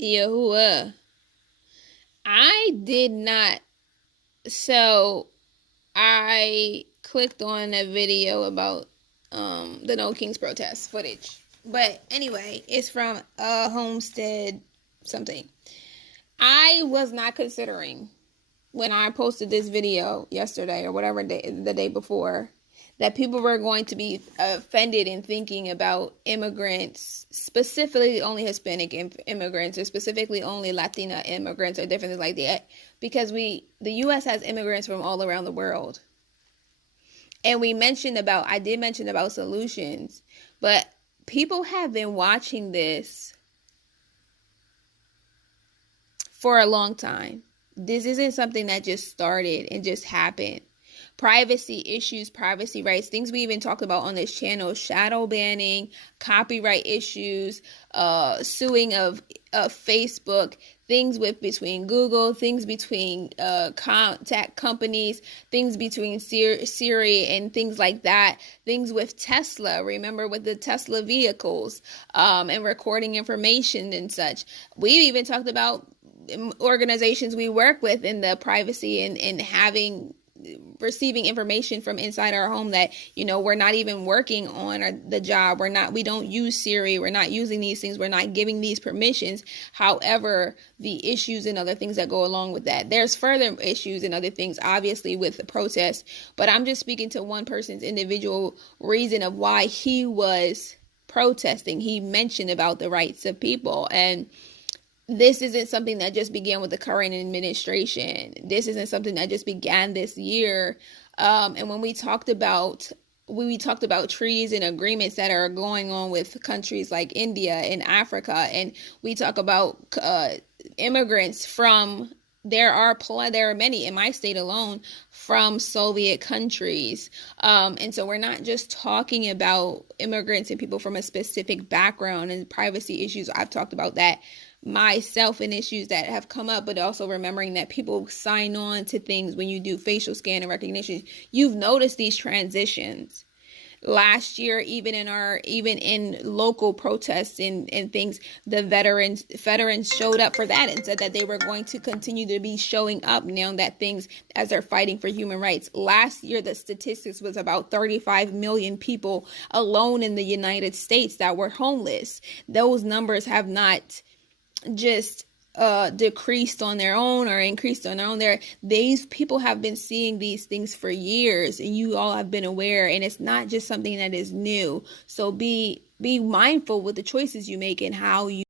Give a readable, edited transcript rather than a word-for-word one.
Yahuah. I did not. So I clicked on a video about the No Kings protest footage. But anyway, it's from Homestead something. I was not considering when I posted this video yesterday or whatever the day before that people were going to be offended in thinking about immigrants, specifically only Hispanic immigrants, or specifically only Latina immigrants, or different things like that, because the U.S. has immigrants from all around the world. And I did mention about solutions, but people have been watching this for a long time. This isn't something that just started and just happened. Privacy issues, privacy rights, things we even talked about on this channel, shadow banning, copyright issues, suing of Facebook, things between Google, things between contact companies, things between Siri and things like that, things with Tesla, remember with the Tesla vehicles, and recording information and such. We even talked about organizations we work with in the privacy and receiving information from inside our home that, we're not even working on the job. We don't use Siri. We're not using these things. We're not giving these permissions. However, the issues and other things that go along with that. There's further issues and other things, obviously, with the protest, but I'm just speaking to one person's individual reason of why he was protesting. He mentioned about the rights of people, and this isn't something that just began with the current administration. This isn't something that just began this year. And when we talked about treaties and agreements that are going on with countries like India and Africa, and we talk about immigrants from, there are many in my state alone from Soviet countries. And so we're not just talking about immigrants and people from a specific background and privacy issues. I've talked about that myself and issues that have come up, but also remembering that people sign on to things when you do facial scan and recognition. You've noticed these transitions. Last year, even in local protests and things, the veterans showed up for that and said that they were going to continue to be showing up now that things, as they're fighting for human rights. Last year, the statistics was about 35 million people alone in the United States that were homeless. Those numbers have not just decreased on their own or increased on their own. These people have been seeing these things for years, and you all have been aware, and it's not just something that is new. So be mindful with the choices you make and how you